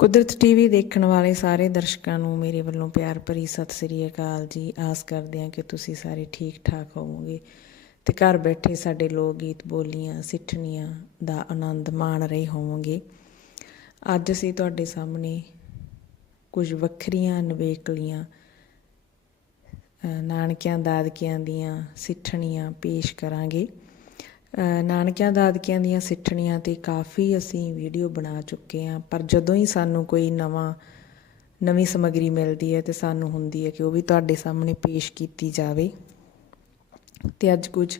ਕੁਦਰਤ ਟੀਵੀ ਦੇਖਣ ਵਾਲੇ ਸਾਰੇ ਦਰਸ਼ਕਾਂ ਨੂੰ ਮੇਰੇ ਵੱਲੋਂ ਪਿਆਰ ਭਰੀ ਸਤਿ ਸ੍ਰੀ ਅਕਾਲ ਜੀ। ਆਸ ਕਰਦੇ ਹਾਂ ਕਿ ਤੁਸੀਂ ਸਾਰੇ ਠੀਕ ਠਾਕ ਹੋਵੋਗੇ ਤੇ ਘਰ ਬੈਠੇ ਸਾਡੇ ਲੋਕ ਗੀਤ ਬੋਲੀਆਂ, ਸਿੱਠਣੀਆਂ ਦਾ ਆਨੰਦ ਮਾਣ ਰਹੇ ਹੋਵੋਗੇ। ਅੱਜ ਅਸੀਂ ਤੁਹਾਡੇ ਸਾਹਮਣੇ ਕੁਝ ਵੱਖਰੀਆਂ, ਨਵੇਕਲੀਆਂ ਨਾਨਕਿਆਂ, ਦਾਦਕਿਆਂ ਦੀਆਂ ਸਿੱਠਣੀਆਂ ਪੇਸ਼ ਕਰਾਂਗੇ। ਨਾਨਕਿਆਂ ਦਾਦਕਿਆਂ ਦੀਆਂ ਸਿੱਠਣੀਆਂ ਤੇ ਕਾਫੀ ਅਸੀਂ ਵੀਡੀਓ ਬਣਾ ਚੁੱਕੇ ਹਾਂ, ਪਰ ਜਦੋਂ ਹੀ ਸਾਨੂੰ ਕੋਈ ਨਵਾਂ, ਨਵੀਂ ਸਮੱਗਰੀ ਮਿਲਦੀ ਹੈ ਤੇ ਸਾਨੂੰ ਹੁੰਦੀ ਹੈ ਕਿ ਉਹ ਵੀ ਤੁਹਾਡੇ ਸਾਹਮਣੇ ਪੇਸ਼ ਕੀਤੀ ਜਾਵੇ, ਤੇ ਅੱਜ ਕੁਝ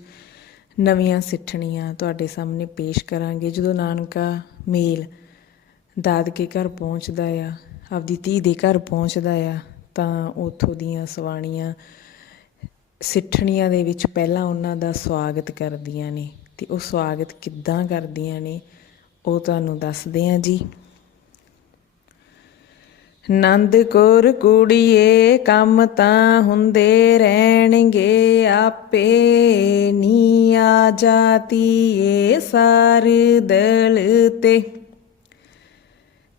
ਨਵੀਆਂ ਸਿੱਠਣੀਆਂ ਤੁਹਾਡੇ ਸਾਹਮਣੇ ਪੇਸ਼ ਕਰਾਂਗੇ। ਜਦੋਂ ਨਾਨਕਾ ਮੇਲ ਦਾਦਕੇ ਘਰ ਪਹੁੰਚਦਾ ਆ, ਆਪਦੀ ਧੀ ਦੇ ਘਰ ਪਹੁੰਚਦਾ ਆ, ਤਾਂ ਉਥੋਂ ਦੀਆਂ ਸਵਾਣੀਆਂ ਸਿੱਠਣੀਆਂ ਦੇ ਵਿੱਚ ਪਹਿਲਾਂ ਉਹਨਾਂ ਦਾ ਸਵਾਗਤ ਕਰਦੀਆਂ ਨੇ। ਤੇ ਉਹ ਸਵਾਗਤ ਕਿੱਦਾਂ ਕਰਦੀਆਂ ਨੇ, ਉਹ ਤੁਹਾਨੂੰ ਦੱਸਦੇ ਆ ਜੀ। ਨੰਦ ਕੋਰ ਕੁੜੀਏ, ਕੰਮ ਤਾਂ ਹੁੰਦੇ ਰਹਿਣਗੇ ਆਪੇ। ਨੀ ਆ ਜਾਤੀ ਏ ਸਾਰ ਦਲ ਤੇ।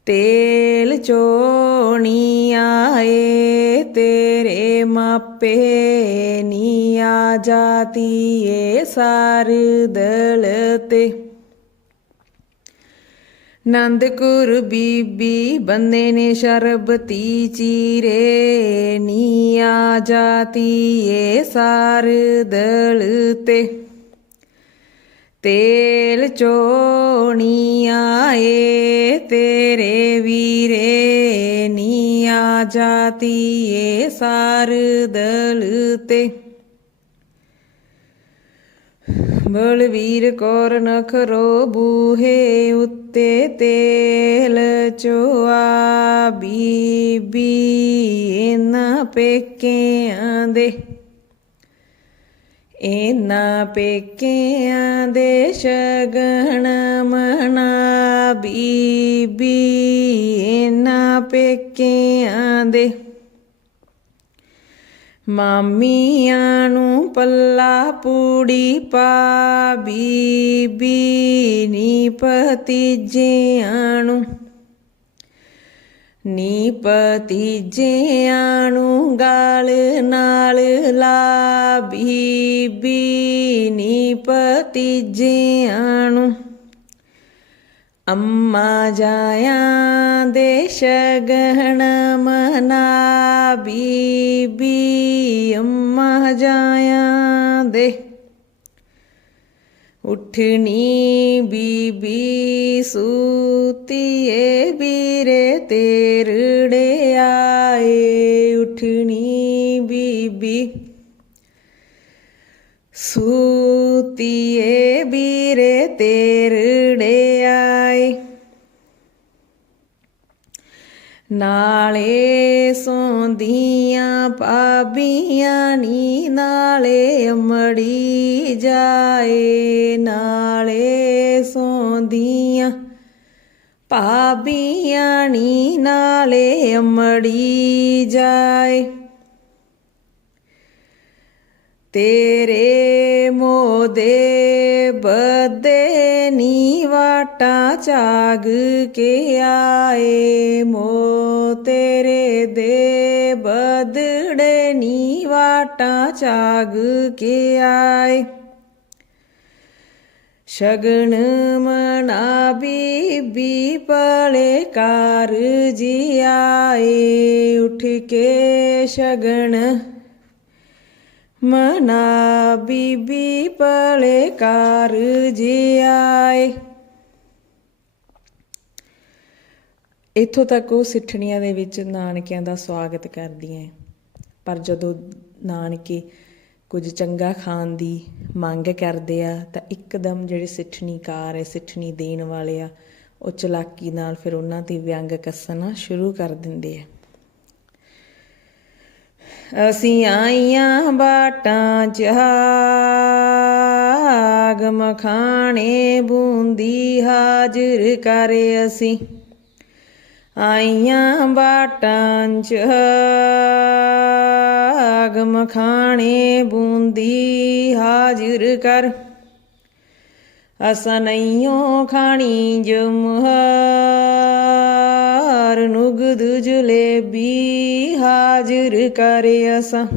ਤੇਲ ਚੋਣੀ ਆਏ ਤੇਰੇ ਮਾਪੇ ਨੀ ਆ ਜਾਤੀ ਏ ਸਾਰ ਦਲ ਤੇ। ਨੰਦਕੁਰ ਬੀਬੀ ਬੰਦੇ ਨੇ ਸ਼ਰਬਤੀ ਚੀਰੇ ਨੀ ਆ ਜਾਤੀ ਏ ਸਾਰ ਦਲ ਤੇ। ਤੇਲ ਚੋਣੀ ਆਏ ਤੇਰੇ ਵੀਰੇ ਨੀ ਆ ਜਾਤੀ ਏ ਸਾਰ ਦਲ ਤੇ। ਬਲਵੀਰ ਕੌਰ ਨਖਰੋ ਬੂਹੇ ਉੱਤੇ ਤੇਲ ਚੋਆ, ਬੀਬੀ ਇਹਨਾਂ ਪੇਕਿਆਂ ਦੇ। ਇਨਾ ਪੇਕਿਆਂ ਦੇ ਸਗਣ ਮਨਾ ਬੀਬੀ ਇਹਨਾਂ ਪੇਕਿਆਂ ਦੇ ਮਾਮੀਆਂ ਨੂੰ ਪੱਲਾ ਪੂੜੀ ਪਾ ਬੀਬੀ ਨੀ ਭਤੀਜਿਆਂ ਨੂੰ ਨੀ ਭਤੀਜਿਆਂ ਨੂੰ ਗਾਲ ਨਾਲ ਲਾ ਬੀਬੀ ਨੀ ਭਤੀਜਿਆਂ ਨੂੰ ਅੰਮਾ ਜਾਇਆ ਦੇ ਸ਼ਗਨ ਮਨਾ ਬੀਬੀ ਅੰਮਾ ਜਾਇਆ ਦੇ ਉਠਣੀ ਬੀਬੀ ਸੂਤੀਏ ਵੀਰੇ ਤੇਰੜੇ ਆਏ। ਉਠਣੀ ਬੀਬੀ ਸੂਤੀਏ ਵੀਰੇ ਤੇਰੜੇ ਆਏ ਨਾਲੇ ਸੌਂਦੀਆਂ ਪਾਬੀਆਂ ਨੀ, ਨਾਲੇ ਅਮੜੀ ਜਾਏ, ਨਾਲੇ ਸੌਂਦੀਆਂ ਪਾਬੀਆਂ ਨੀ, ਨਾਲੇ ਮੜੀ ਜਾਏ। ਤੇਰੇ ਮੋਦੇ ਬਦੇ ਨੀ, ਵਾਟਾ ਚਾਗ ਕੇ ਆਏ ਮੋ ਤੇਰੇ ਦੇ ਬਦੜੇ ਨੀ ਵਾਟਾਂ ਚਾਗ ਕੇ ਆਏ। ਸ਼ਗਨ ਮਨਾ ਬੀਬੀ ਪਲੇ ਕਾਰ ਜੀ ਆਏ। ਉਠ ਕੇ ਸ਼ਗਨ ਮਨਾ ਬੀਬੀ ਪਲੇ ਕਾਰ ਜੀ ਆਏ। ਇੱਥੋਂ ਤੱਕ ਉਹ ਸਿੱਠਣੀਆਂ ਦੇ ਵਿੱਚ ਨਾਨਕਿਆਂ ਦਾ ਸਵਾਗਤ ਕਰਦੀਆਂ ਪਰ ਜਦੋਂ ਨਾਨਕੇ ਕੁਝ ਚੰਗਾ ਖਾਣ ਦੀ ਮੰਗ ਕਰਦੇ ਆ, ਤਾਂ ਇੱਕਦਮ ਜਿਹੜੇ ਸਿੱਠਣੀਕਾਰ ਹੈ ਸਿੱਠਣੀ ਦੇਣ ਵਾਲੇ ਆ, ਉਹ ਚਲਾਕੀ ਨਾਲ ਫਿਰ ਉਹਨਾਂ ਤੇ ਵਿਅੰਗ ਕੱਸਣਾ ਸ਼ੁਰੂ ਕਰ ਦਿੰਦੇ ਆ। ਅਸੀਂ ਆਈਆਂ ਬਾਟਾਂ ਚਾਗ ਮਖਾਣੇ, ਬੂੰਦੀ ਹਾਜ਼ਰ ਕਰ ਅਸੀਂ। ਆਈਆਂ ਬਾਟਾਂ ਚਾਗ ਮਖਾਣੇ ਬੂੰਦੀ ਹਾਜ਼ਰ ਕਰ। ਅਸਾਂ ਨਈਓ ਖਾਣੀ ਜਮਹਾ ਨੁਗਦ ਜਲੇਬੀ ਹਾਜ਼ਰ ਕਰ ਅਸਾਂ।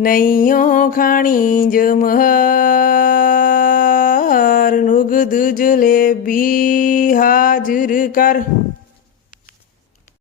ਨਈਓ ਖਾਣੀ ਜਮਹਾਰ, ਨੁਗਦ ਜਲੇਬੀ ਹਾਜ਼ਰ ਕਰ।